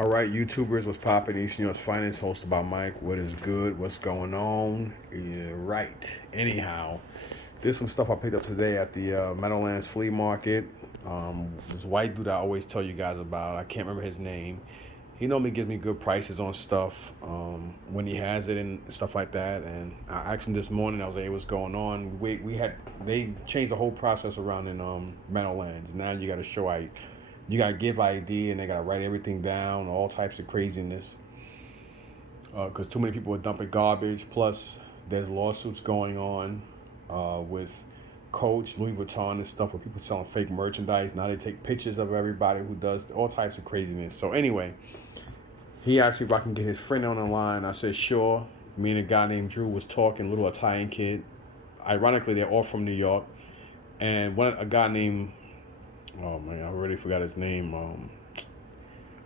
All right, YouTubers, what's poppin'? East New York's finest, hosted by Mike. What is good? What's going on? Yeah, right. Anyhow, there's some stuff I picked up today at the Meadowlands Flea Market. This white dude I always tell you guys about. I can't remember his name. He normally gives me good prices on stuff when he has it and stuff like that. And I asked him this morning. I was like, "Hey, what's going on?" We had they changed the whole process around in Meadowlands. Now you got to show you gotta give ID and they gotta write everything down, all types of craziness. Because too many people are dumping garbage. Plus, there's lawsuits going on with Coach, Louis Vuitton, and stuff where people selling fake merchandise. Now they take pictures of everybody who does all types of craziness. So anyway, he asked me if I can get his friend on the line. I said sure. Me and a guy named Drew was talking, little Italian kid. Ironically, they're all from New York. And a guy named, oh man, I already forgot his name.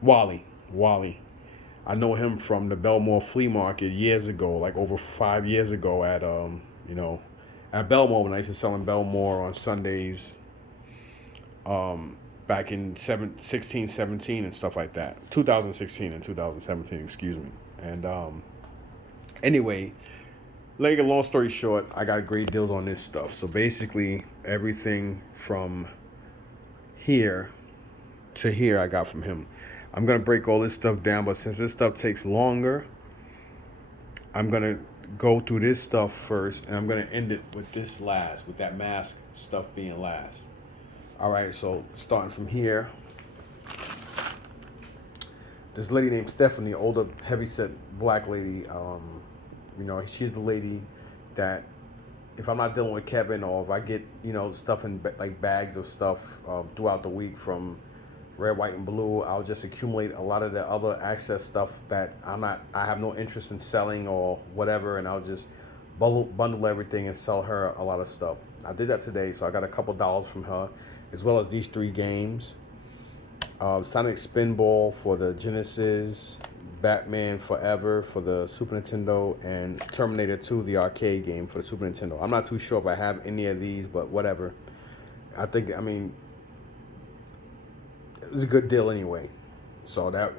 Wally. Wally. I know him from the Belmore Flea Market years ago, like over 5 years ago at at Belmore when I used to sell in Belmore on Sundays, back in 16, 17 and stuff like that. 2016 and 2017, excuse me. And anyway, like a long story short, I got great deals on this stuff. So basically, everything from here to here I got from him. I'm gonna break all this stuff down, but since this stuff takes longer, I'm gonna go through this stuff first, and I'm gonna end it with this last, with that mask stuff being last. All right, so starting from here, this lady named Stephanie, older, heavyset black lady. She's the lady that if I'm not dealing with Kevin or if I get stuff in like bags of stuff throughout the week from Red, White, and Blue, I'll just accumulate a lot of the other access stuff that I have no interest in selling or whatever, and I'll just bundle everything and sell her a lot of stuff. I did that today, so I got a couple dollars from her, as well as these 3 games. Sonic Spinball for the Genesis, Batman Forever for the Super Nintendo, and Terminator 2, the arcade game for the Super Nintendo. I'm not too sure if I have any of these, but whatever. I mean, it was a good deal anyway. So that,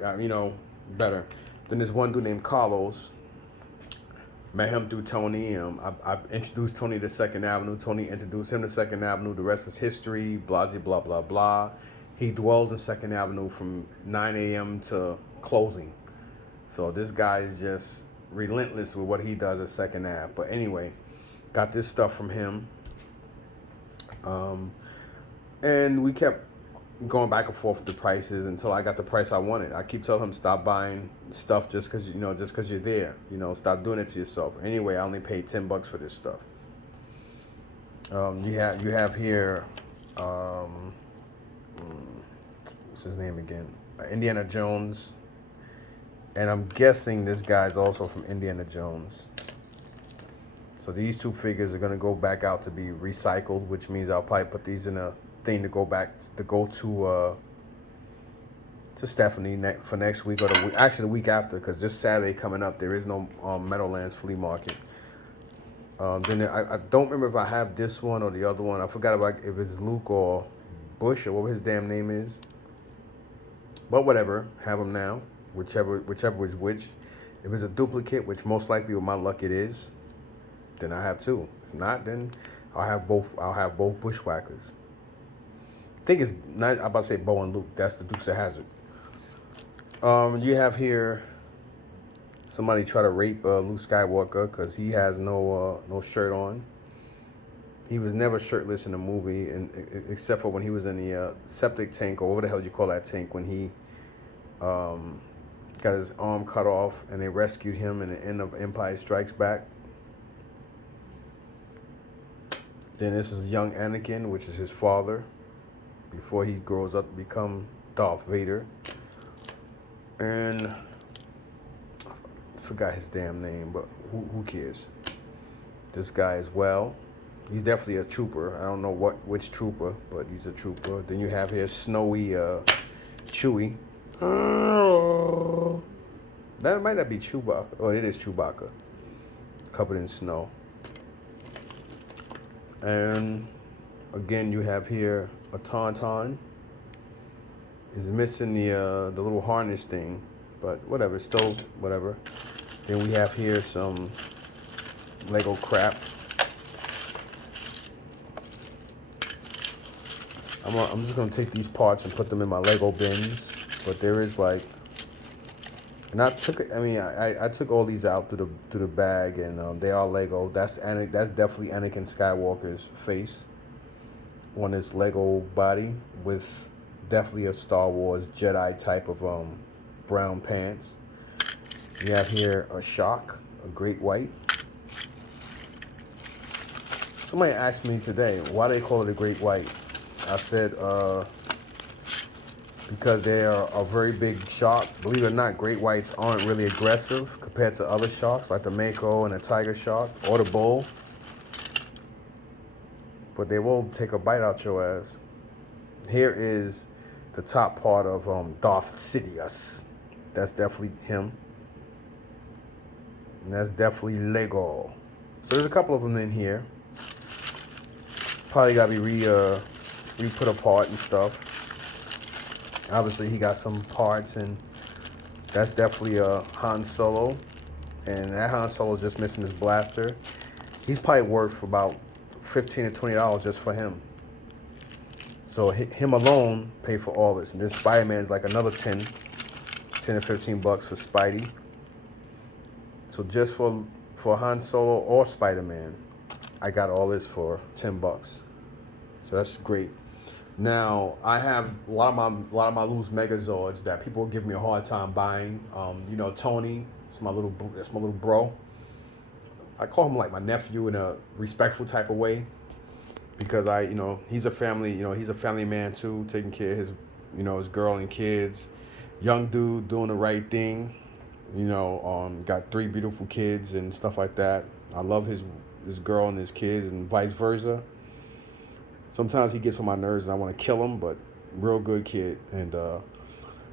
better. Then there's one dude named Carlos. Met him through Tony. I introduced Tony to Second Avenue. Tony introduced him to Second Avenue. The rest is history, blah, blah, blah, blah. He dwells in Second Avenue from 9 a.m. to closing. So this guy is just relentless with what he does at Second Ave. But anyway, got this stuff from him. And we kept going back and forth with the prices until I got the price I wanted. I keep telling him stop buying stuff just because you're there. Stop doing it to yourself. Anyway, I only paid $10 for this stuff. You have here, what's his name again? Indiana Jones, and I'm guessing this guy's also from Indiana Jones. So these 2 figures are gonna go back out to be recycled, which means I'll probably put these in a thing to go to Stephanie for next week or the week after, because this Saturday coming up there is no Meadowlands Flea Market. Then I don't remember if I have this one or the other one. I forgot about if it's Luke or Bush or what his damn name is. But whatever, have them now, whichever is which. If it's a duplicate, which most likely with my luck it is, then I have 2. If not, then I'll have both Bushwhackers. I think it's not. I'm about to say Bo and Luke. That's the Dukes of Hazzard. You have here somebody try to rape Luke Skywalker because he has no shirt on. He was never shirtless in the movie, except for when he was in the septic tank or whatever the hell you call that tank, when he got his arm cut off and they rescued him in the end of Empire Strikes Back. Then this is young Anakin, which is his father, before he grows up to become Darth Vader. And I forgot his damn name, but who cares? This guy as well. He's definitely a trooper. I don't know which trooper, but he's a trooper. Then you have here Snowy Chewie. That might not be Chewbacca. Oh, it is Chewbacca. Covered in snow. And again, you have here a Tauntaun. is missing the little harness thing, but whatever, still whatever. Then we have here some Lego crap. I'm just gonna take these parts and put them in my Lego bins. But there is like, and I took it. I mean, I took all these out through the bag, and they are Lego. That's definitely Anakin Skywalker's face on this Lego body with definitely a Star Wars Jedi type of brown pants. We have here a Shock, a Great White. Somebody asked me today why they call it a Great White. I said because they are a very big shark. Believe it or not, great whites aren't really aggressive compared to other sharks like the mako and the tiger shark or the bull. But they will take a bite out your ass. Here is the top part of Darth Sidious. That's definitely him. And that's definitely Lego. So there's a couple of them in here. Probably gotta be re-put apart and stuff. Obviously, he got some parts, and that's definitely a Han Solo. And that Han Solo is just missing his blaster. He's probably worth about $15 to $20 just for him. So him alone paid for all this. And then Spider-Man is like another 10 to 15 bucks for Spidey. So just for Han Solo or Spider-Man, I got all this for 10 bucks. So that's great. Now I have a lot of my loose Megazords that people give me a hard time buying. You know, Tony, that's my little bro. I call him like my nephew in a respectful type of way because he's a family man too, taking care of his girl and kids. Young dude doing the right thing. Got 3 beautiful kids and stuff like that. I love his girl and his kids and vice versa. Sometimes he gets on my nerves and I want to kill him, but real good kid. And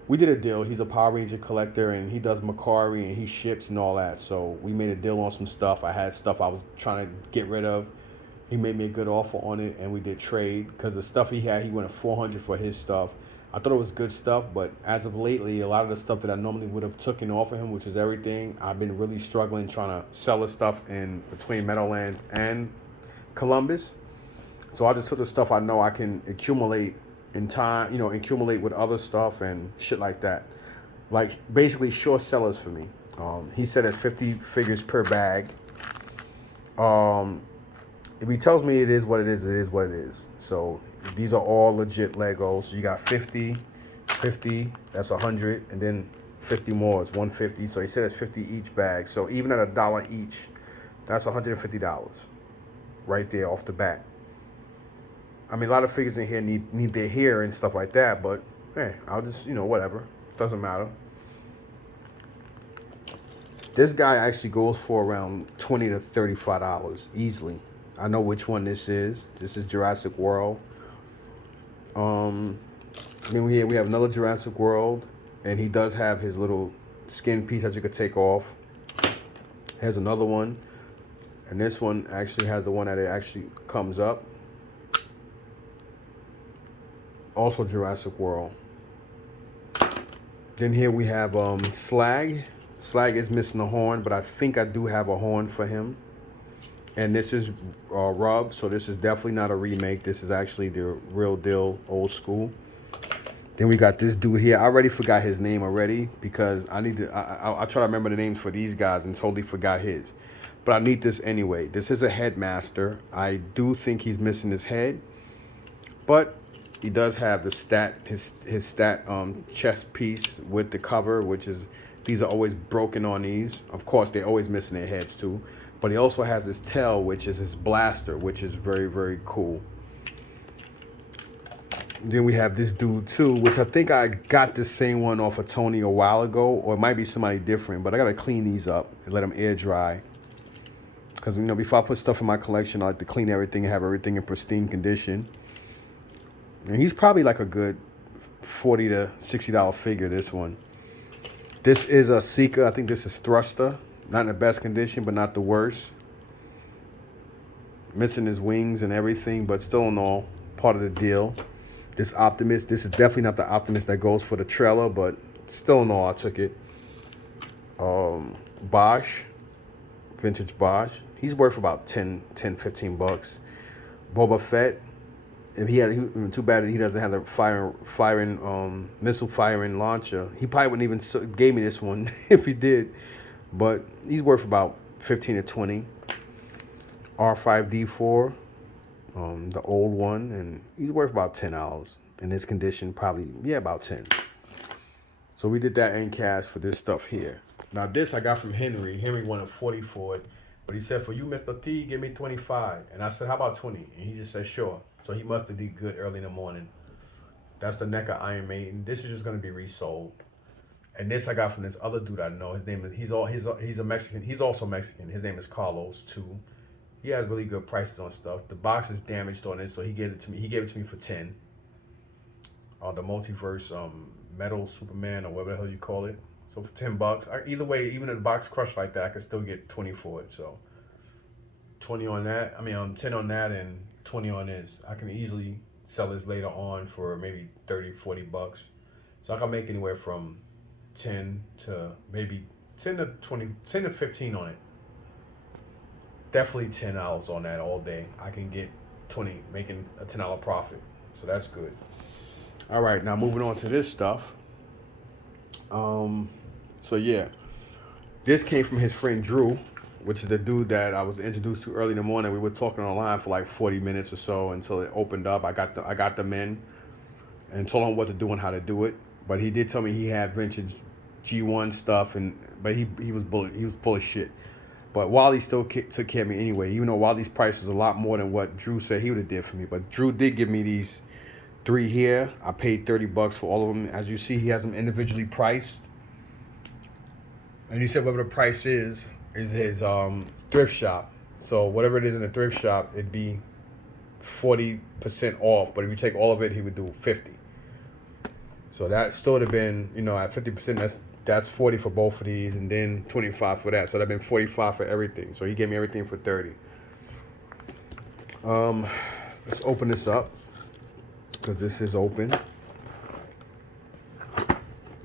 we did a deal. He's a Power Ranger collector and he does Macquarie and he ships and all that. So we made a deal on some stuff. I had stuff I was trying to get rid of. He made me a good offer on it and we did trade because the stuff he had, he went at $400 for his stuff. I thought it was good stuff, but as of lately, a lot of the stuff that I normally would have taken off of him, which is everything, I've been really struggling trying to sell the stuff in between Meadowlands and Columbus. So I just took the stuff I know I can accumulate in time, accumulate with other stuff and shit like that. Like basically short sellers for me. He said it's 50 figures per bag. If he tells me it is what it is, it is what it is. So these are all legit Legos. So you got 50, that's 100, and then 50 more, it's 150. So he said it's 50 each bag. So even at $1 each, that's $150 right there off the bat. I mean, a lot of figures in here need their hair and stuff like that, but hey, I'll just, whatever. Doesn't matter. This guy actually goes for around $20 to $35 easily. I know which one this is. This is Jurassic World. Then we have another Jurassic World, and he does have his little skin piece that you could take off. Here's another one, and this one actually has the one that it actually comes up. Also Jurassic World. Then here we have Slag. Slag is missing a horn, but I think I do have a horn for him. And this is Rub, so this is definitely not a remake. This is actually the real deal, old school. Then we got this dude here. I already forgot his name already because I try to remember the names for these guys and totally forgot his. But I need this anyway. This is a Headmaster. I do think he's missing his head, but he does have the his stat chest piece with the cover, which is, these are always broken on these. Of course, they're always missing their heads too. But he also has his tail, which is his blaster, which is very, very cool. Then we have this dude too, which I think I got the same one off of Tony a while ago, or it might be somebody different, but I gotta clean these up and let them air dry. Because, before I put stuff in my collection, I like to clean everything and have everything in pristine condition. And he's probably like a good $40 to $60 figure, this one. This is a Seeker. I think this is Thruster. Not in the best condition, but not the worst. Missing his wings and everything, but still in all, part of the deal. This Optimus, this is definitely not the Optimus that goes for the trailer, but still in all, I took it. Bosch, vintage Bosch. He's worth about 10, 15 bucks. Boba Fett. If he had, too bad he doesn't have the missile firing launcher. He probably wouldn't even gave me this one if he did. But he's worth about 15 to 20. R5D4, the old one, and he's worth about $10. In this condition, probably, yeah, about 10. So we did that in cash for this stuff here. Now this I got from Henry. Henry wanted 40 for it. But he said, for you, Mr. T, give me 25. And I said, how about 20? And he just said, sure. So he must have did good early in the morning. That's the neck of Iron Maiden. This is just going to be resold. And this I got from this other dude I know. His name is, he's a Mexican. He's also Mexican. His name is Carlos, too. He has really good prices on stuff. The box is damaged on it, so he gave it to me. He gave it to me for 10. The multiverse metal Superman, or whatever the hell you call it. So for 10 bucks. Either way, even if the box crushed like that, I could still get 20 for it. So 20 on that. 10 on that and 20 on this. I can easily sell this later on for maybe 30, 40 bucks. So I can make anywhere from 10 to maybe 10 to 20, 10 to 15 on it. Definitely $10 on that all day. I can get 20, making a $10 profit. So that's good. All right, now moving on to this stuff. So yeah, this came from his friend Drew, which is the dude that I was introduced to early in the morning. We were talking online for like 40 minutes or so until it opened up. I got them in and told him what to do and how to do it. But he did tell me he had vintage G1 stuff, but he was full of shit. But Wally still took care of me anyway, even though Wally's price is a lot more than what Drew said he would have did for me. But Drew did give me these 3 here. I paid 30 bucks for all of them. As you see, he has them individually priced. And he said whatever the price is his thrift shop. So whatever it is in the thrift shop, it'd be 40% off. But if you take all of it, he would do 50. So that still would have been, at 50%, that's 40 for both of these, and then 25 for that. So that'd been 45 for everything. So he gave me everything for 30. Let's open this up, because this is open.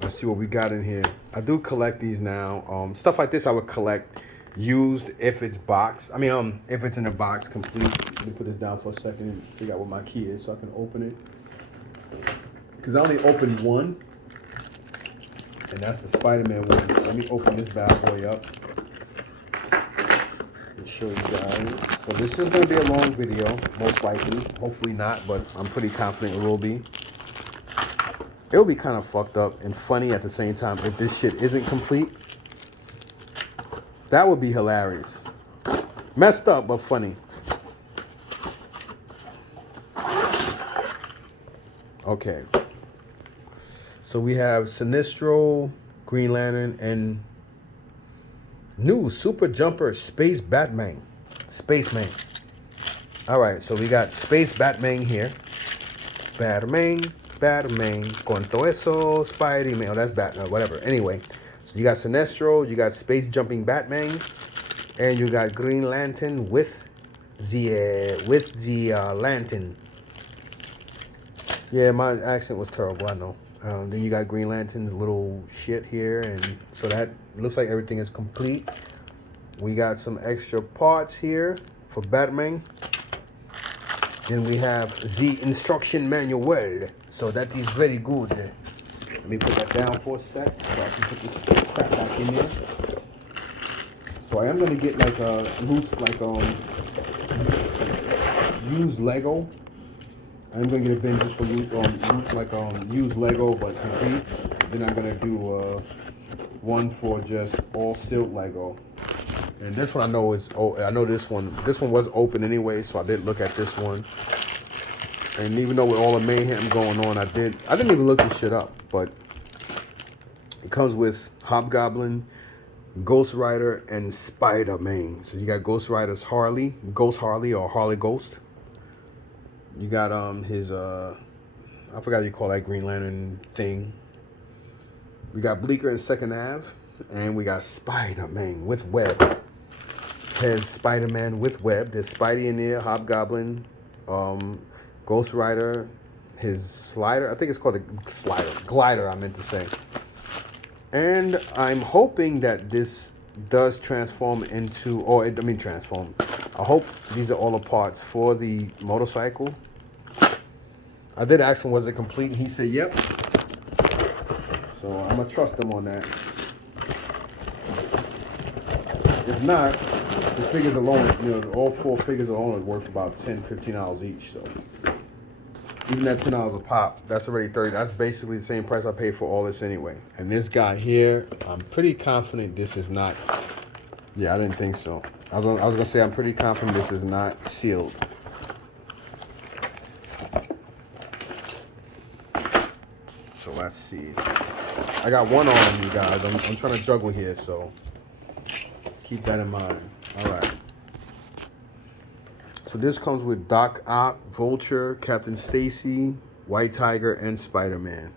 Let's see what we got in here. I do collect these now. Stuff like this I would collect used if it's boxed. If it's in a box complete. Let me put this down for a second and figure out what my key is so I can open it. Because I only opened one, and that's the Spider-Man one. So let me open this bad boy up and show you guys. So this is going to be a long video, most likely. Hopefully not, but I'm pretty confident it will be. It will be kind of fucked up and funny at the same time if this shit isn't complete. That would be hilarious. Messed up, but funny. Okay. So we have Sinestro, Green Lantern, and new Super Jumper Space Batman. Spaceman. All right, so we got Space Batman here. Batman, con todo eso, Spidey-Man. Oh, that's Batman, whatever. Anyway, so you got Sinestro, you got Space Jumping Batman, and you got Green Lantern with the lantern. Yeah, my accent was terrible, I know. Then you got Green Lantern's little shit here, and so that looks like everything is complete. We got some extra parts here for Batman. Then we have the instruction manual. So that is very good. Let me put that down for a sec so I can put this crap back in there. So I am gonna get like a loose, used Lego. I'm gonna get a bin just for used Lego, but complete. Then I'm gonna do one for just all silk Lego. And this one I know is, I know this one was open anyway, so I did look at this one. And even though with all the mayhem going on, I didn't even look this shit up, but it comes with Hobgoblin, Ghost Rider, and Spider-Man. So you got Ghost Rider's Ghost Harley or Harley Ghost. You got his I forgot you call that Green Lantern thing. We got Bleecker and Second Ave, and we got Spider-Man with web. There's Spider-Man with web. There's Spidey in there, Hobgoblin, Ghost Rider, his slider. I think it's called a slider. Glider, I meant to say. And I'm hoping that this does transform into, transform. I hope these are all the parts for the motorcycle. I did ask him, was it complete? And he said, yep. So I'm going to trust him on that. If not, the figures alone, all 4 figures alone are worth about $10, $15 each. So even that $10 a pop, that's already $30. That's basically the same price I paid for all this anyway. And this guy here, I'm pretty confident this is not. Yeah, I didn't think so. I was gonna say I'm pretty confident this is not sealed. So let's see. I got one on you guys. I'm trying to juggle here, so keep that in mind. All right. So this comes with Doc Ock, Vulture, Captain Stacy, White Tiger, and Spider-Man.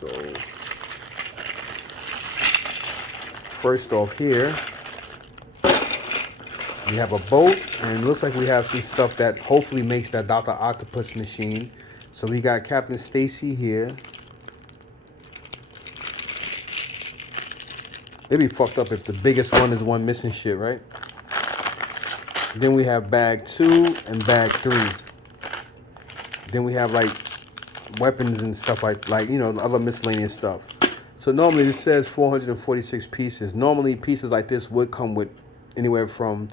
So first off here, we have a boat, and it looks like we have some stuff that hopefully makes that Dr. Octopus machine. So we got Captain Stacy here. It'd be fucked up if the biggest one is the one missing shit, right? Then we have bag 2 and bag 3. Then we have like weapons and stuff like other miscellaneous stuff. So normally this says 446 pieces. Normally pieces like this would come with anywhere from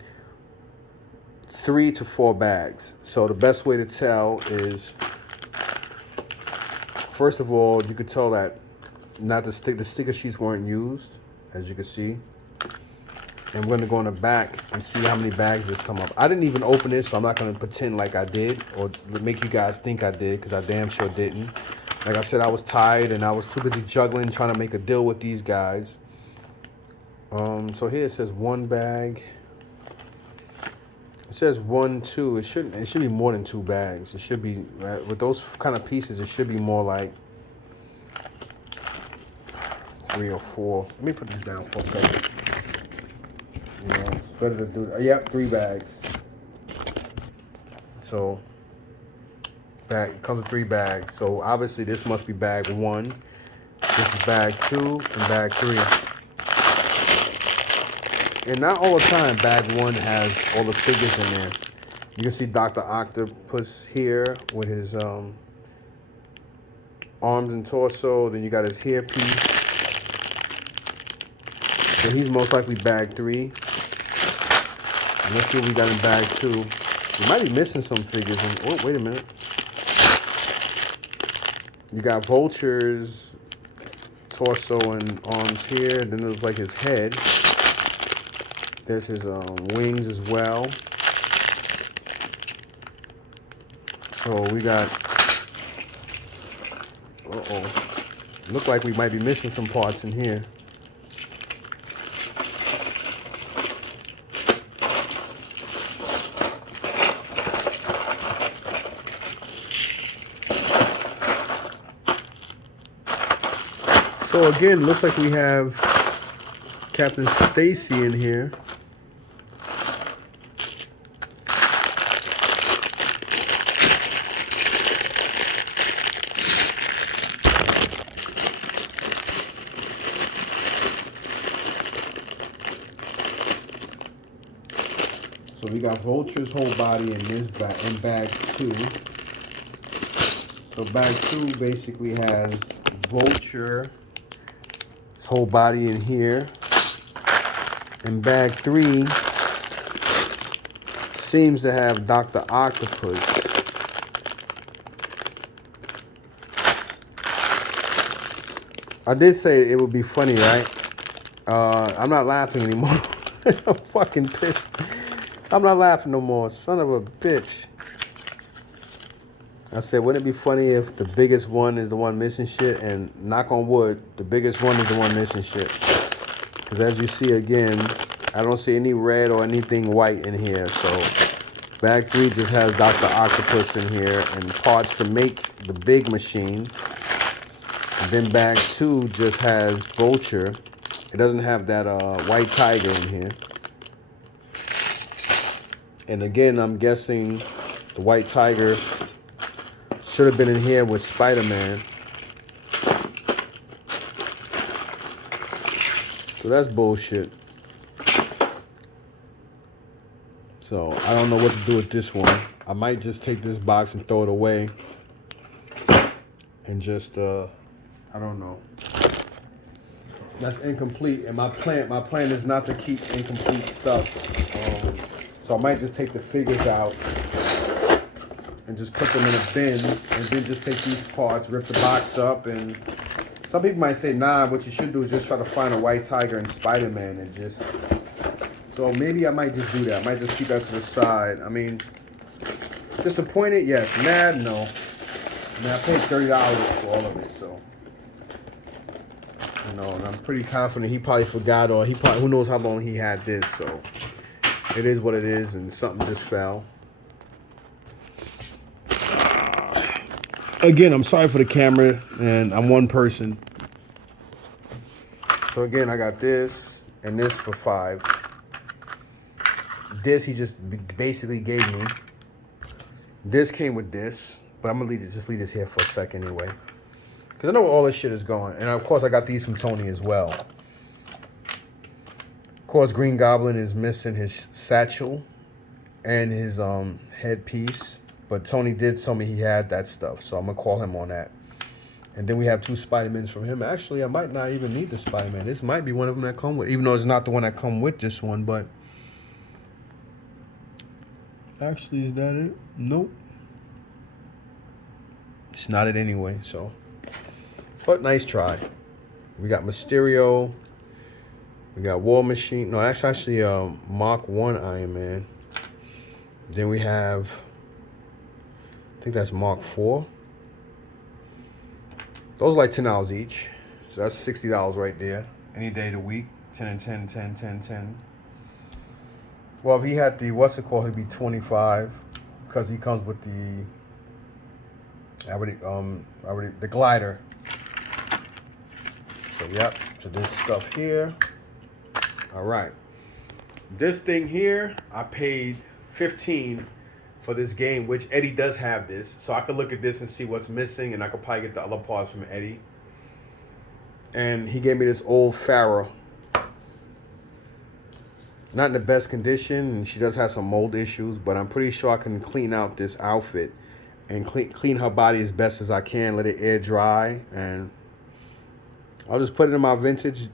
3 to 4 bags. So the best way to tell is, first of all, you could tell that the sticker sheets weren't used, as you can see. And we're gonna go in the back and see how many bags this come up. I didn't even open it, so I'm not gonna pretend like I did or make you guys think I did, because I damn sure didn't. Like I said, I was tired and I was too busy juggling, trying to make a deal with these guys. So here it says 1 bag. It says 1, 2. It should be more than 2 bags. It should be, with those kind of pieces, it should be more like 3 or 4. Let me put this down for a second. It's better to do. Yep, 3 bags. So it comes with 3 bags. So obviously this must be bag 1. This is bag 2 and bag 3. And not all the time bag 1 has all the figures in there. You can see Dr. Octopus here with his arms and torso. Then you got his hairpiece. So he's most likely bag 3. And let's see what we got in bag 2. We might be missing some figures. Oh, wait a minute. You got Vulture's torso and arms here. Then there's like his head. There's his wings as well. So we got. Look like we might be missing some parts in here. So again, looks like we have Captain Stacy in here. So we got Vulture's whole body in this bag, in bag 2. So bag 2 basically has Vulture. Whole body in here. And bag 3 seems to have Dr. Octopus. I did say it would be funny, right? I'm not laughing anymore. I'm fucking pissed. I'm not laughing no more. Son of a bitch. I said, wouldn't it be funny if the biggest one is the one missing shit? And knock on wood, the biggest one is the one missing shit. Because as you see again, I don't see any red or anything white in here. So bag 3 just has Dr. Octopus in here and parts to make the big machine. And then bag 2 just has Vulture. It doesn't have that white tiger in here. And again, I'm guessing The white tiger should have been in here with Spider-Man. So that's bullshit. So I don't know what to do with this one. I might just take this box and throw it away. And just, I don't know. That's incomplete. And my plan is not to keep incomplete stuff. So I might just take the figures out and just put them in a bin, and then just take these parts, rip the box up. And some people might say, nah, what you should do is just try to find a white tiger and Spider-Man and just, so maybe I might just do that. I might just keep that to the side. I mean, disappointed? Yes. Mad? No. I mean, I paid $30 for all of it, so. You know, and I'm pretty confident he probably forgot, or who knows how long he had this, so. It is what it is, and something just fell. Again, I'm sorry for the camera, and I'm one person. So again, I got this and this for $5. This he just basically gave me. This came with this, but I'm gonna just leave this here for a second anyway, because I know where all this shit is going. And of course, I got these from Tony as well. Of course, Green Goblin is missing his satchel and his headpiece. But Tony did tell me he had that stuff, so I'm going to call him on that. And then we have 2 Spider-Mans from him. Actually, I might not even need the Spider-Man. This might be one of them that come with, even though it's not the one that come with this one, but... Actually, is that it? Nope. It's not it anyway, so... But nice try. We got Mysterio. We got War Machine. No, that's actually a Mark 1 Iron Man. Then we have... I think that's Mark 4. Those are like $10 each. So that's $60 right there. Any day of the week. 10 and 10, 10, 10, 10. Well, if he had the, what's it called, he'd be 25. Because he comes with the, the glider. So, yep. So this stuff here. All right. This thing here, I paid $15 for this game, which Eddie does have this. So I could look at this and see what's missing, and I could probably get the other parts from Eddie. And he gave me this old Friar. Not in the best condition, and she does have some mold issues, but I'm pretty sure I can clean out this outfit and clean her body as best as I can, let it air dry, and I'll just put it in my vintage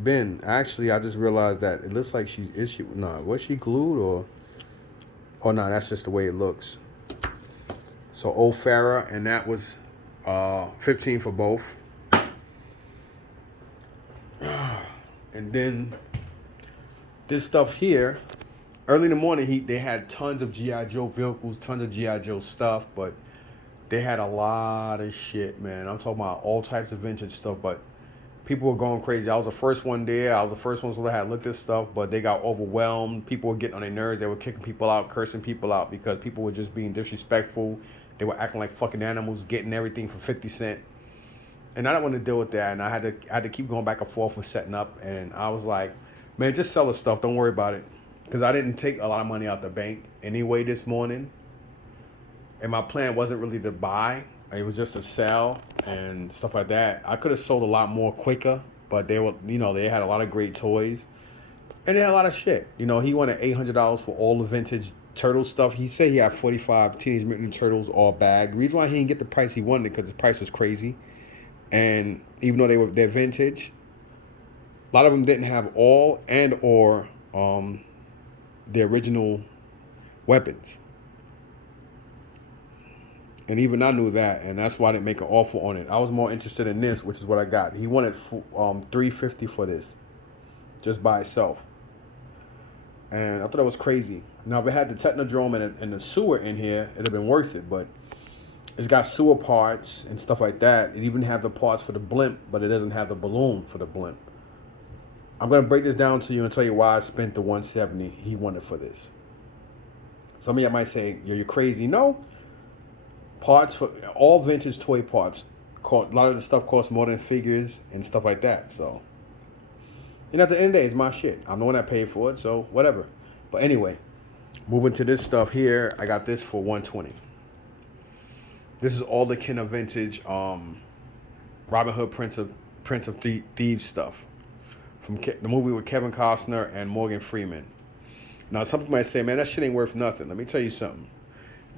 bin. Actually, I just realized that it looks like was she glued, or... Oh, no, that's just the way it looks. So, old Friar, and that was $15 for both. And then this stuff here, early in the morning, they had tons of G.I. Joe vehicles, tons of G.I. Joe stuff, but they had a lot of shit, man. I'm talking about all types of vintage stuff, but people were going crazy. I was the first one there. I was the first one that had looked at stuff, but they got overwhelmed. People were getting on their nerves. They were kicking people out, cursing people out, because people were just being disrespectful. They were acting like fucking animals, getting everything for 50 cents. And I don't want to deal with that. And I had to keep going back and forth with setting up. And I was like, man, just sell the stuff. Don't worry about it. Because I didn't take a lot of money out the bank anyway this morning. And my plan wasn't really to buy. It was just to sell and stuff like that. I could have sold a lot more quicker, but they were, they had a lot of great toys. And they had a lot of shit. He wanted $800 for all the vintage turtle stuff. He said he had 45 Teenage Mutant Ninja Turtles all bagged. The reason why he didn't get the price he wanted, because the price was crazy. And even though they're vintage, a lot of them didn't have all or the original weapons. And even I knew that, and that's why I didn't make an offer on it. I was more interested in this, which is what I got. He wanted $350 for this, just by itself. And I thought that was crazy. Now, if it had the Technodrome and the sewer in here, it'd have been worth it. But it's got sewer parts and stuff like that. It even have the parts for the Blimp, but it doesn't have the balloon for the Blimp. I'm going to break this down to you and tell you why I spent the $170 he wanted for this. Some of you might say, you're crazy. No. Parts for all vintage toy parts. A lot of the stuff costs more than figures and stuff like that. So, at the end of the day, it's my shit. I'm the one that paid for it, so whatever. But anyway, Moving to this stuff here, I got this for $120. This is all the kind of vintage Robin Hood Prince of Thieves stuff from the movie with Kevin Costner and Morgan Freeman. Now, some people might say, man, that shit ain't worth nothing. Let me tell you something.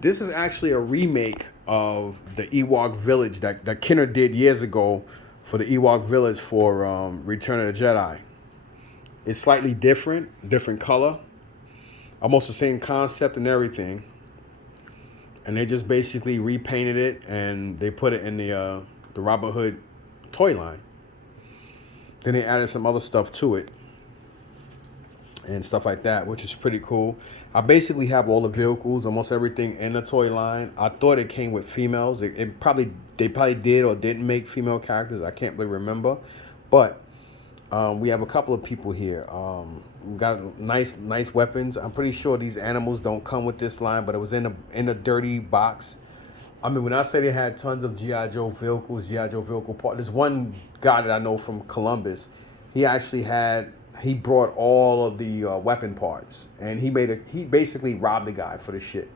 This is actually a remake of the Ewok Village that Kenner did years ago for the Ewok Village for Return of the Jedi. It's slightly different color, almost the same concept and everything. And they just basically repainted it and they put it in the Robin Hood toy line. Then they added some other stuff to it and stuff like that, which is pretty cool. I basically have all the vehicles, almost everything in the toy line. I thought it came with females. They probably did or didn't make female characters. I can't really remember, but we have a couple of people here. We got nice weapons. I'm pretty sure these animals don't come with this line, but it was in a dirty box. I mean, when I say they had tons of G.I. Joe vehicles, G.I. Joe vehicle parts, there's one guy that I know from Columbus. He brought all of the weapon parts, and he basically robbed the guy for the shit.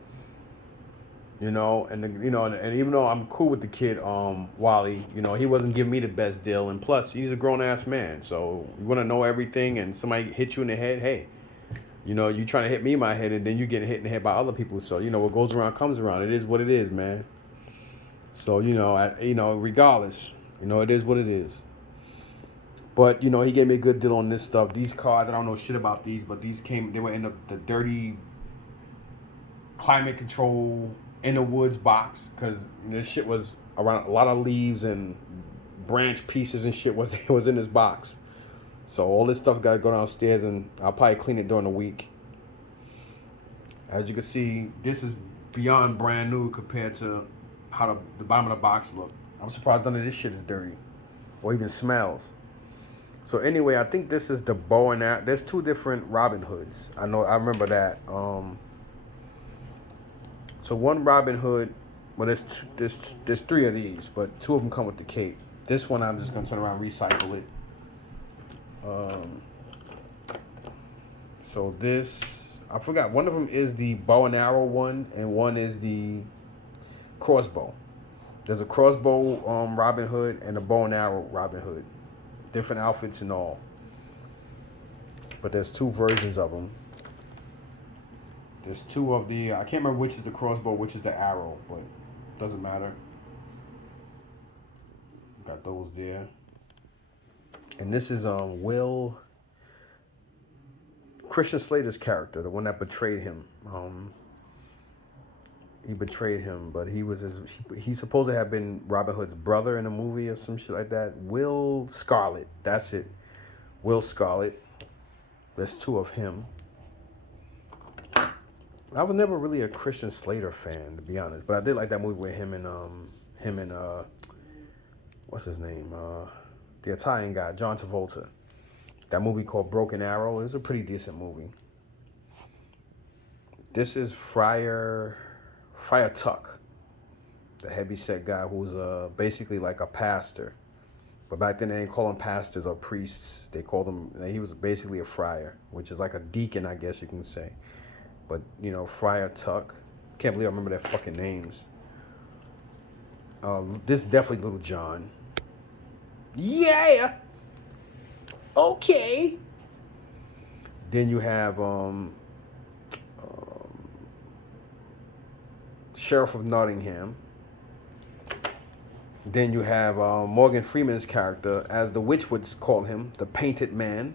You know, and even though I'm cool with the kid, Wally, you know, he wasn't giving me the best deal, and plus he's a grown ass man, so you want to know everything, and somebody hit you in the head, hey, you know, you trying to hit me in my head, and then you getting hit in the head by other people, so you know what goes around comes around. It is what it is, man. So regardless, you know, it is what it is. But you know, he gave me a good deal on this stuff. These cards, I don't know shit about these, but they were in the dirty climate control in the woods box, because this shit was around a lot of leaves and branch pieces and shit was in this box. So all this stuff got to go downstairs, and I'll probably clean it during the week. As you can see, this is beyond brand new compared to how the bottom of the box look. I'm surprised none of this shit is dirty or even smells. So anyway, I think this is the bow and arrow. There's two different Robin Hoods. I remember that. So one Robin Hood, well, there's three of these, but two of them come with the cape. This one I'm just gonna turn around and recycle it. So this, I forgot. One of them is the bow and arrow one, and one is the crossbow. There's a crossbow Robin Hood and a bow and arrow Robin Hood. Different outfits and all. But there's two versions of them. There's two of the, I can't remember which is the crossbow, which is the arrow, but it doesn't matter. Got those there. And this is Christian Slater's character, the one that betrayed him. He betrayed him, but he's supposed to have been Robin Hood's brother in a movie or some shit like that. Will Scarlet, that's it. Will Scarlet. There's two of him. I was never really a Christian Slater fan, to be honest, but I did like that movie with him and what's his name? The Italian guy, John Travolta. That movie called Broken Arrow. It was a pretty decent movie. This is Friar Tuck, the heavyset guy who's basically like a pastor. But back then they didn't call him pastors or priests. They called him, he was basically a friar, which is like a deacon, I guess you can say. But, you know, Friar Tuck. Can't believe I remember their fucking names. This is definitely Little John. Yeah! Okay! Then you have Sheriff of Nottingham. Then you have Morgan Freeman's character, as the witch would call him, the Painted Man.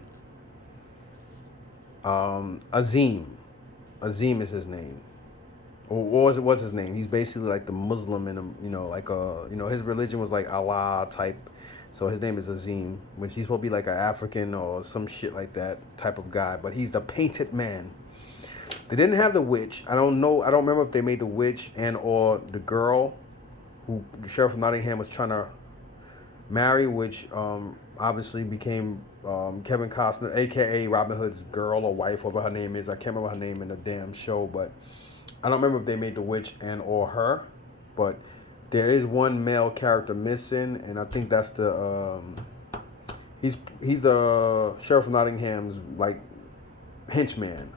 Azim. Azim is his name. Or what's his name? He's basically like the Muslim in his religion was like Allah type. So his name is Azim, which he's supposed to be like an African or some shit like that type of guy. But he's the Painted Man. They didn't have the witch. I don't know. I don't remember if they made the witch and or the girl who the Sheriff of Nottingham was trying to marry, which obviously became Kevin Costner, a.k.a. Robin Hood's girl or wife, whatever her name is. I can't remember her name in the damn show, but I don't remember if they made the witch and or her. But there is one male character missing, and I think that's the he's the Sheriff of Nottingham's like henchman.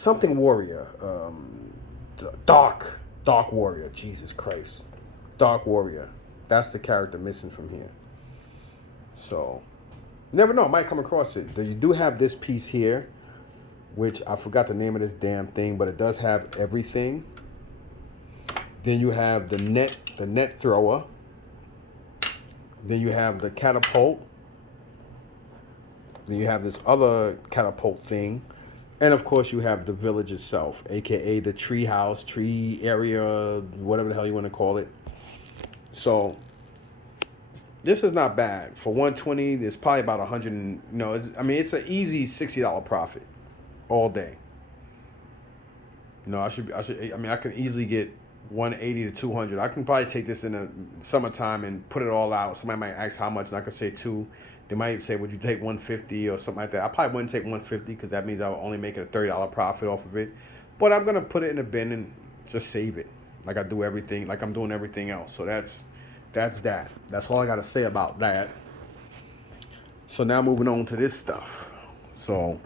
something warrior. Dark warrior. Jesus Christ. Dark warrior. That's the character missing from here. So, never know. I might come across it. You do have this piece here, which I forgot the name of this damn thing, but it does have everything. Then you have the net thrower. Then you have the catapult. Then you have this other catapult thing. And of course you have the village itself, aka the tree house, tree area, whatever the hell you want to call it. So this is not bad. For 120, there's probably about 100, it's an easy $60 profit all day. I can easily get 180 to 200. I can probably take this in the summertime and put it all out. Somebody might ask how much, and I could say 2. They might say, would you take 150 or something like that? I probably wouldn't take 150 because that means I will only make a $30 profit off of it. But I'm going to put it in a bin and just save it like I do everything, like I'm doing everything else. So that's that. That's all I got to say about that. So now moving on to this stuff. So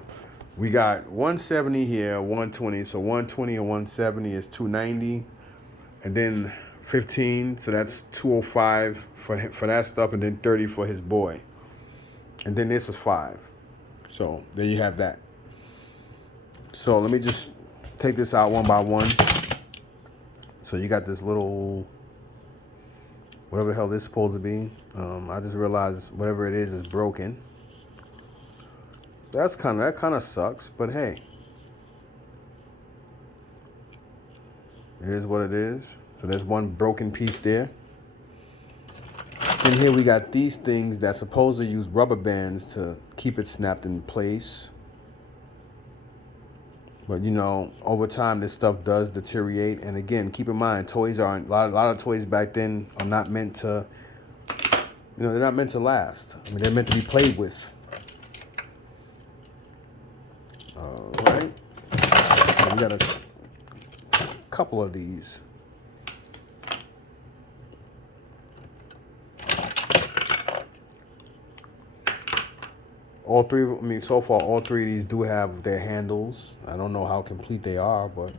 we got 170 here, 120. So 120 and 170 is 290. And then 15, so that's 205 for that stuff, and then 30 for his boy. And then this is 5. So there you have that. So let me just take this out one by one. So you got this little, whatever the hell this is supposed to be. I just realized whatever it is broken. That kind of sucks, but hey. It is what it is. So there's one broken piece there. And here we got these things that supposedly use rubber bands to keep it snapped in place. But over time this stuff does deteriorate. And again, keep in mind, toys aren't, a lot of toys back then are not meant to, they're not meant to last. I mean, they're meant to be played with. All right. We got a couple of these. All three, so far, all three of these do have their handles. I don't know how complete they are, but.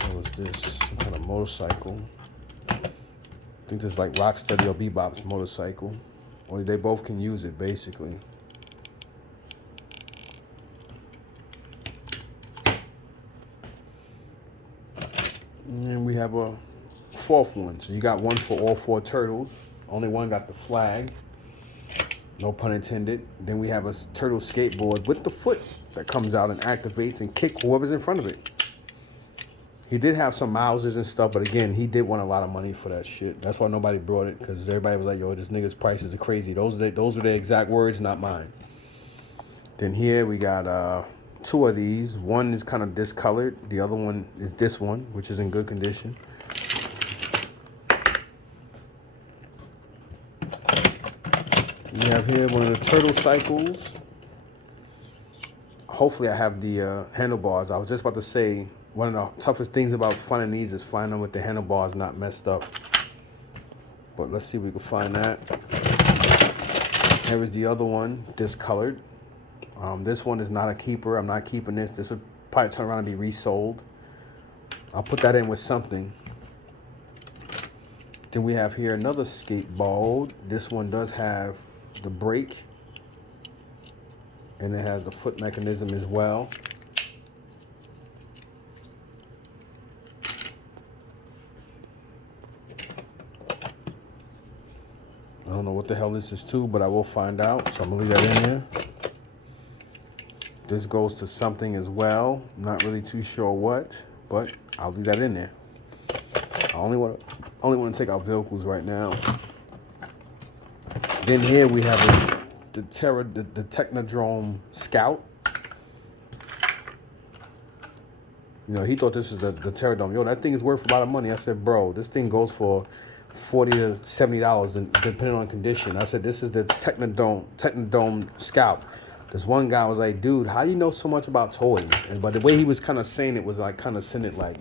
What was this? Some kind of motorcycle. I think this is like Rocksteady or Bebop's motorcycle. Or they both can use it, basically. And we have a 4th one. So you got one for all 4 turtles. Only one got the flag. No pun intended. Then we have a turtle skateboard with the foot that comes out and activates and kick whoever's in front of it. He did have some Mouses and stuff, but again, he did want a lot of money for that shit. That's why nobody brought it, because everybody was like, yo, this nigga's prices are crazy. Those were the exact words, not mine. Then here we got 2 of these. One is kind of discolored. The other one is this one, which is in good condition. We have here one of the turtle cycles. Hopefully I have the handlebars. I was just about to say, one of the toughest things about finding these is finding them with the handlebars not messed up. But let's see if we can find that. Here is the other one, discolored. This one is not a keeper. I'm not keeping this. This would probably turn around and be resold. I'll put that in with something. Then we have here another skateboard. This one does have the brake, and it has the foot mechanism as well. I don't know what the hell this is to, but I will find out, so I'm gonna leave that in there. This goes to something as well. I'm not really too sure what, but I'll leave that in there. I only want to take out vehicles right now. Then here we have the Technodrome Scout. He thought this was the Terradome. Yo, that thing is worth a lot of money. I said, bro, this thing goes for $40 to $70, and depending on condition. I said, this is the Technodome Scout. This one guy was like, dude, how do you know so much about toys? But the way he was kind of saying it was like kind of sending it like,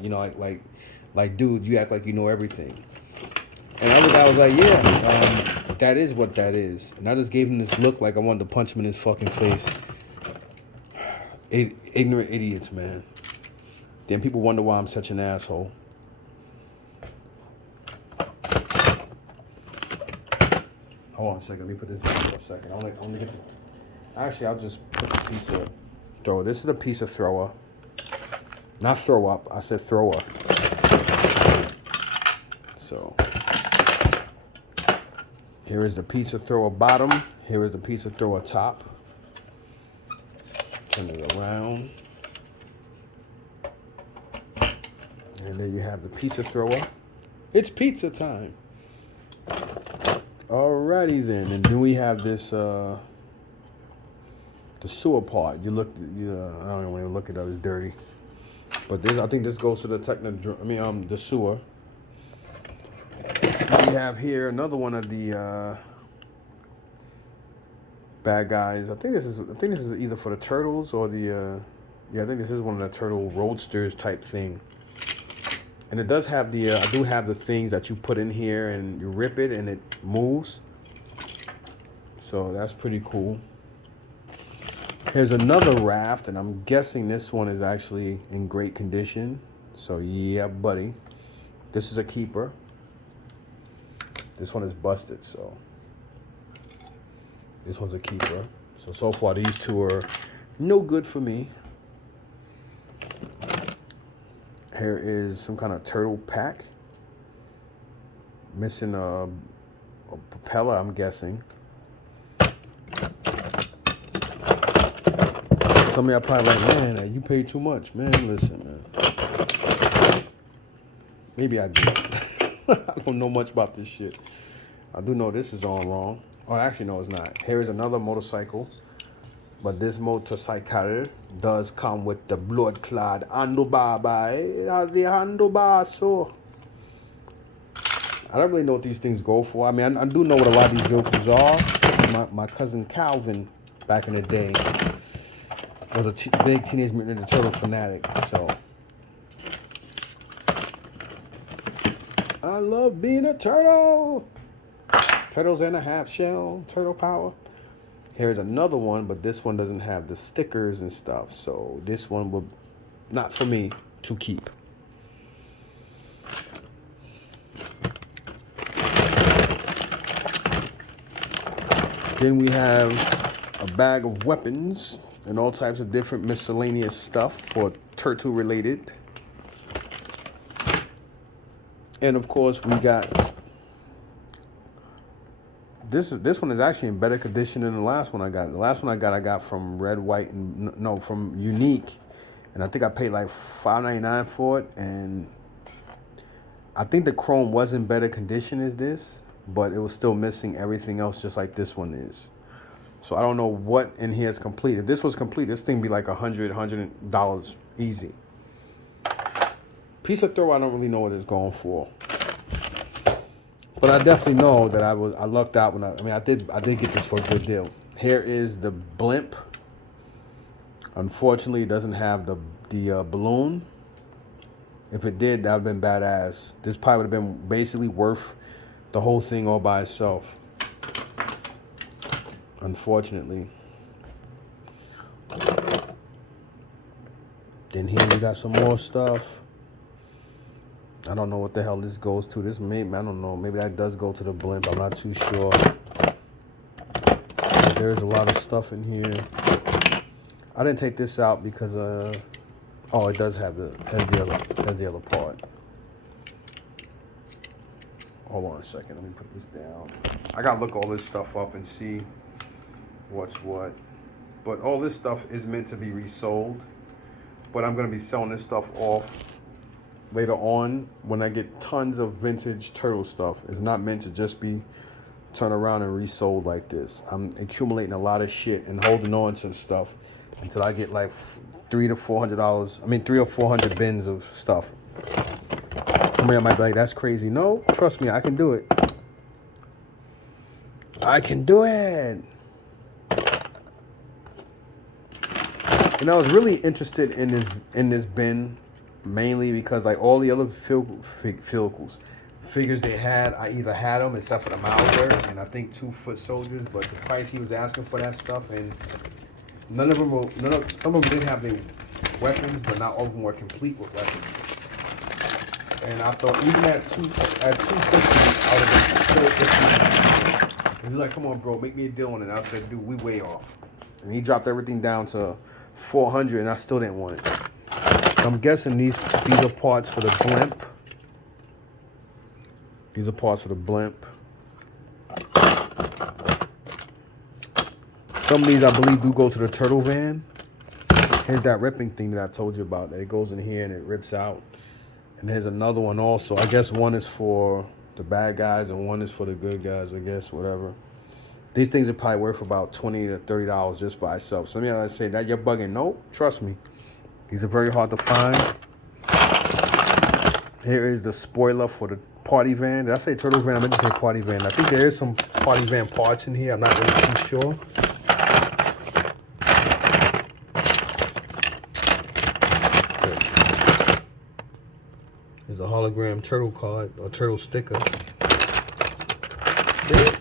like, dude, you act like you know everything. And the other guy was like, yeah, that is what that is. And I just gave him this look like I wanted to punch him in his fucking face. Ignorant idiots, man. Then people wonder why I'm such an asshole. Hold on a second. Let me put this down for a second. I only get the... Actually, I'll just put the pizza thrower. This is the pizza thrower. Not throw up. I said thrower. So... here is the pizza thrower bottom. Here is the pizza thrower top. Turn it around. And there you have the pizza thrower. It's pizza time. Alrighty then. And then we have this, the sewer part. I don't even want to look it up. It's dirty. But this, I think this goes to the the sewer. We have here another one of the bad guys. I think this is either for the turtles or the I think this is one of the turtle roadsters type thing. And it does have the I do have the things that you put in here and you rip it and it moves. So that's pretty cool. Here's another raft, and I'm guessing this one is actually in great condition. So yeah, buddy. This is a keeper. This one is busted, so this one's a keeper. So far these two are no good for me. Here is some kind of turtle pack. Missing a propeller, I'm guessing. Some of y'all probably like, man, you paid too much. Man, listen, man. Maybe I do. I don't know much about this shit. I do know this is all wrong. Oh, actually, no, it's not. Here is another motorcycle. But this motorcycle does come with the blood-clad handlebar. It has the handlebar, so... I don't really know what these things go for. I mean, I do know what a lot of these vehicles are. My cousin Calvin, back in the day, was a big Teenage Mutant Ninja Turtle fanatic, so... I love being a turtle! Turtles and a half shell, turtle power. Here's another one, but this one doesn't have the stickers and stuff, so this one will not for me to keep. Then we have a bag of weapons and all types of different miscellaneous stuff for turtle related. And of course we got this one is actually in better condition than the last one I got. The last one I got from Red, White, and no, from Unique, and I think I paid like $5.99 for it. And I think the chrome was in better condition as this, but it was still missing everything else, just like this one is. So I don't know what in here is complete. If this was complete, this thing be like $100 easy. Piece of throw, I don't really know what it's going for. But I definitely know that I lucked out when I did get this for a good deal. Here is the Blimp. Unfortunately, it doesn't have the balloon. If it did, that would have been badass. This probably would have been basically worth the whole thing all by itself. Unfortunately. Then here we got some more stuff. I don't know what the hell this goes to. This I don't know. Maybe that does go to the Blimp. I'm not too sure. But there's a lot of stuff in here. I didn't take this out because oh, it does have has the other part. Hold on a second. Let me put this down. I gotta look all this stuff up and see what's what. But all this stuff is meant to be resold. But I'm gonna be selling this stuff off later on when I get tons of vintage turtle stuff. It's not meant to just be turned around and resold like this. I'm accumulating a lot of shit and holding on to stuff until I get like $300 to $400. I mean, 300 or 400 bins of stuff. Somebody might be like, that's crazy. No, trust me, I can do it. I can do it. And I was really interested in this bin, mainly because like all the other vehicles, figures they had, I either had them except for the Mauser and I think 2 foot soldiers, but the price he was asking for that stuff, and none of them were, some of them did have their weapons, but not all of them were complete with weapons. And I thought even at 250 out of them, and he's like, come on, bro, make me a deal on it. And I said, dude, we way off. And he dropped everything down to 400, and I still didn't want it. So I'm guessing these are parts for the Blimp. These are parts for the Blimp. Some of these, I believe, do go to the turtle van. Here's that ripping thing that I told you about. That it goes in here and it rips out. And there's another one also. I guess one is for the bad guys and one is for the good guys, I guess, whatever. These things are probably worth about $20 to $30 just by itself. Some of y'all say that you're bugging. Nope, trust me. These are very hard to find. Here is the spoiler for the party van. Did I say turtle van? I meant to say party van. I think there is some party van parts in here. I'm not really too sure. There's a hologram turtle card or turtle sticker.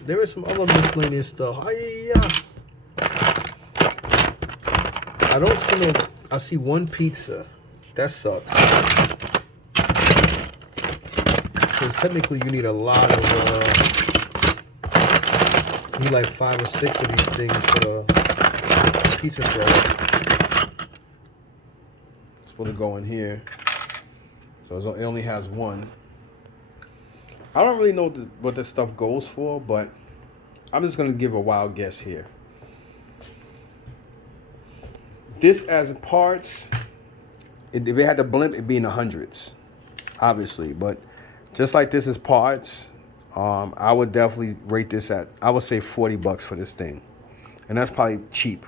There is some other miscellaneous stuff. I don't see no. I see one pizza. That sucks. Because technically you need a lot of. You need like 5 or 6 of these things for the pizza thrower. It's supposed to go in here. So it only has one. I don't really know what this stuff goes for, but I'm just going to give a wild guess here. This as parts, if it had the Blimp, it'd be in the hundreds, obviously. But just like this is parts, I would definitely rate this at, I would say $40 for this thing. And that's probably cheap.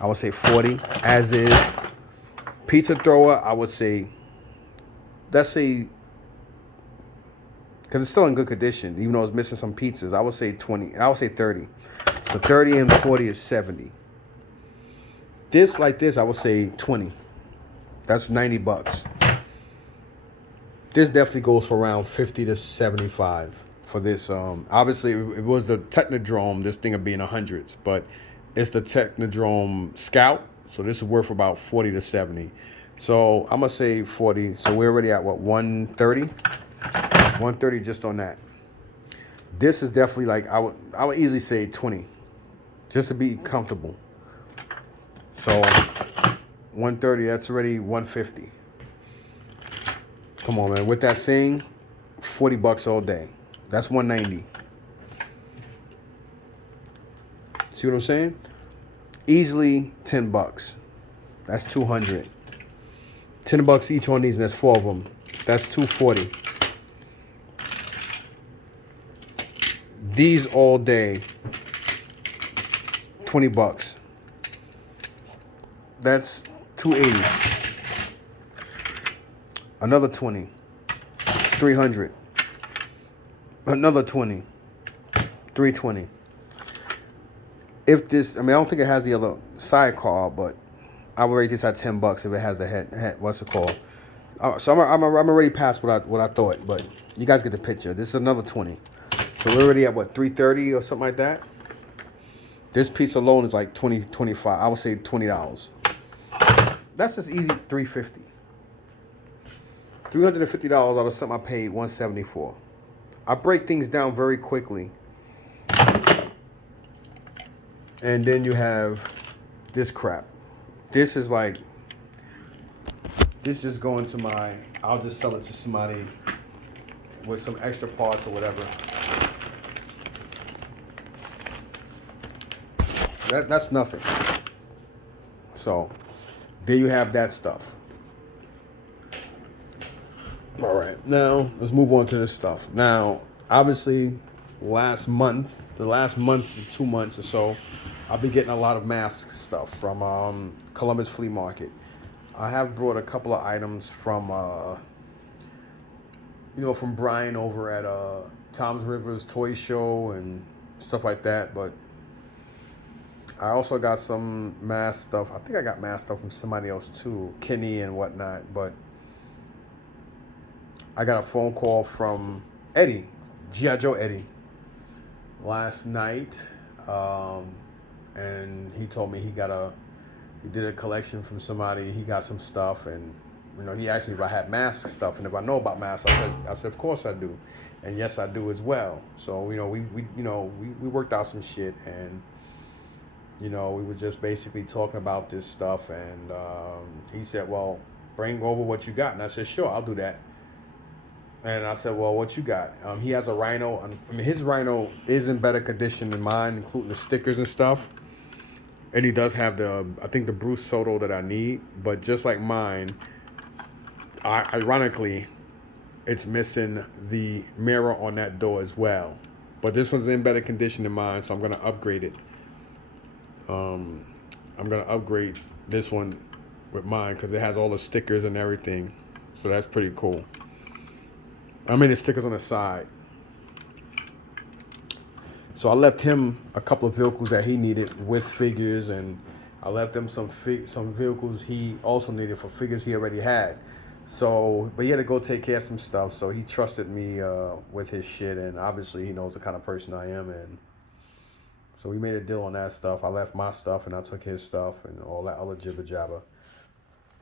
I would say 40 as is. Pizza thrower, I would say, let's say, because it's still in good condition, even though it's missing some pizzas, I would say 20. I would say 30. So 30 and 40 is 70. This, like this, I would say 20. That's $90. This definitely goes for around 50 to 75 for this. Obviously, if it was the Technodrome, this thing would be in the hundreds. But it's the Technodrome Scout, so this is worth about 40 to 70. So I'm gonna say 40. So we're already at what, 130? 130 just on that. This is definitely like I would easily say 20, just to be comfortable. So 130, that's already 150. Come on, man. With that thing, $40 all day. That's 190. See what I'm saying? Easily $10. That's 200. $10 each on these, and that's 4 of them. That's 240. These all day, $20. That's 280. Another 20. 300. Another 20. 320. If this, I mean, I don't think it has the other sidecar, but I would rate this at $10 if it has the head. What's it called? So I'm already past what I thought, but you guys get the picture. This is another 20. So we're already at what, 330 or something like that. This piece alone is like 20, 25. I would say $20. That's just easy. 350. $350 out of something I paid $174. I break things down very quickly. And then you have this crap. This is like, this just going to my, I'll just sell it to somebody with some extra parts or whatever. That's nothing. So there you have that stuff. All right, now let's move on to this stuff. Now, obviously, the last month to 2 months or so, I've been getting a lot of mask stuff from Columbus Flea Market. I have brought a couple of items from, from Brian over at Tom's Rivers Toy Show and stuff like that. But I also got some mask stuff. I think I got mask stuff from somebody else too, Kenny and whatnot. But I got a phone call from Eddie, G.I. Joe Eddie, last night, and he told me he did a collection from somebody. He got some stuff, and he asked me if I had mask stuff, and if I know about masks. I said, of course I do, and yes, I do as well. So we worked out some shit, and we were just basically talking about this stuff, and he said, well, bring over what you got, and I said, sure, I'll do that. And I said, well, what you got? He has a Rhino. I mean, his Rhino is in better condition than mine, including the stickers and stuff. And he does have I think the Bruce Soto that I need. But just like mine, ironically, it's missing the mirror on that door as well. But this one's in better condition than mine, so I'm going to upgrade it. I'm going to upgrade this one with mine because it has all the stickers and everything. So that's pretty cool. I mean, the stickers on the side. So I left him a couple of vehicles that he needed with figures, and I left him some vehicles he also needed for figures he already had. So, but he had to go take care of some stuff, so he trusted me with his shit, and obviously he knows the kind of person I am, and so we made a deal on that stuff. I left my stuff, and I took his stuff, and all that other jibber jabber.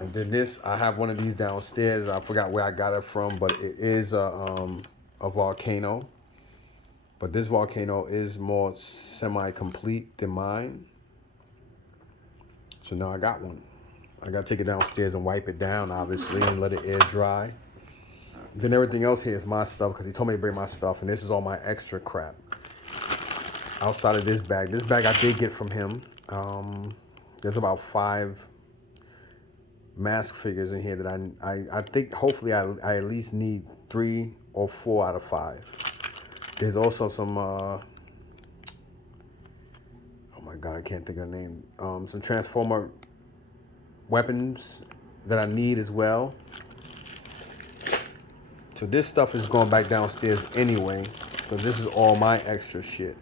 And then this, I have one of these downstairs. I forgot where I got it from, but it is a Volcano. But this Volcano is more semi-complete than mine. So now I got one. I got to take it downstairs and wipe it down, obviously, and let it air dry. Then everything else here is my stuff because he told me to bring my stuff, and this is all my extra crap. Outside of this bag. This bag I did get from him. There's about 5 mask figures in here that I think hopefully I at least need 3 or 4 out of 5. There's also some oh my god, I can't think of the name. Some Transformer weapons that I need as well. So this stuff is going back downstairs anyway, because this is all my extra shit.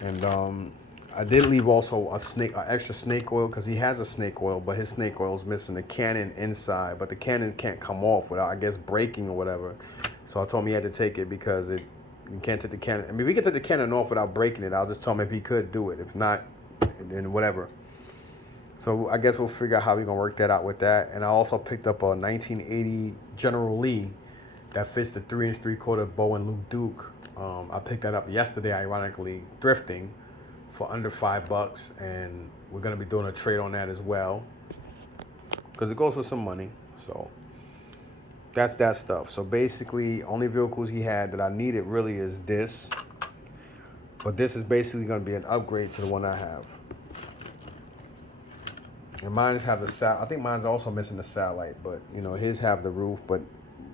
And I did leave also an extra snake oil, because he has a snake oil, but his snake oil is missing the cannon inside. But the cannon can't come off without, I guess, breaking or whatever. So I told him he had to take it because you can't take the cannon. I mean, if we can take the cannon off without breaking it, I'll just tell him if he could do it. If not, then whatever. So I guess we'll figure out how we're going to work that out with that. And I also picked up a 1980 General Lee that fits the 3 3/4 bow and Luke Duke. I picked that up yesterday, ironically, thrifting for under $5, and we're gonna be doing a trade on that as well because it goes for some money. So that's that stuff. So basically, only vehicles he had that I needed really is this, but this is basically gonna be an upgrade to the one I have. And mine's have the I think mine's also missing the satellite, but his have the roof, but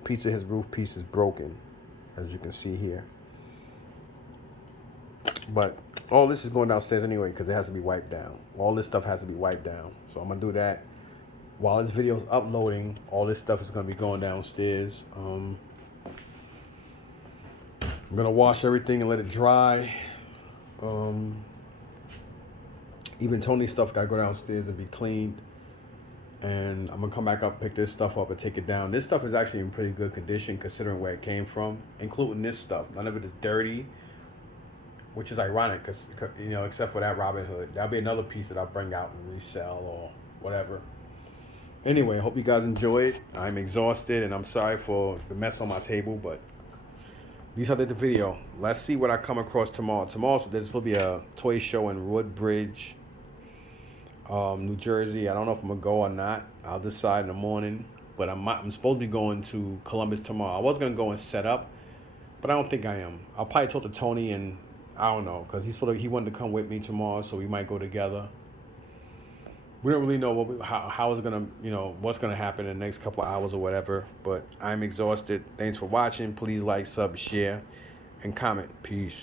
piece of his roof piece is broken, as you can see here. But all this is going downstairs anyway because it has to be wiped down. All this stuff has to be wiped down. So I'm going to do that. While this video is uploading, all this stuff is going to be going downstairs. I'm going to wash everything and let it dry. Even Tony's stuff got to go downstairs and be cleaned. And I'm going to come back up, pick this stuff up, and take it down. This stuff is actually in pretty good condition considering where it came from, including this stuff. None of it is dirty. Which is ironic, because except for that Robin Hood, that'll be another piece that I'll bring out and resell or whatever. Anyway, I hope you guys enjoyed. I'm exhausted and I'm sorry for the mess on my table, but at least I did the video. Let's see what I come across tomorrow. Tomorrow there's will be a toy show in Woodbridge, New Jersey. I don't know if I'm gonna go or not. I'll decide in the morning. But I'm supposed to be going to Columbus tomorrow. I was gonna go and set up, but I don't think I am. I'll probably talk to Tony and I don't know, because he wanted to come with me tomorrow, so we might go together. We don't really know how it's gonna, what's gonna happen in the next couple of hours or whatever. But I'm exhausted. Thanks for watching. Please like, sub, share, and comment. Peace.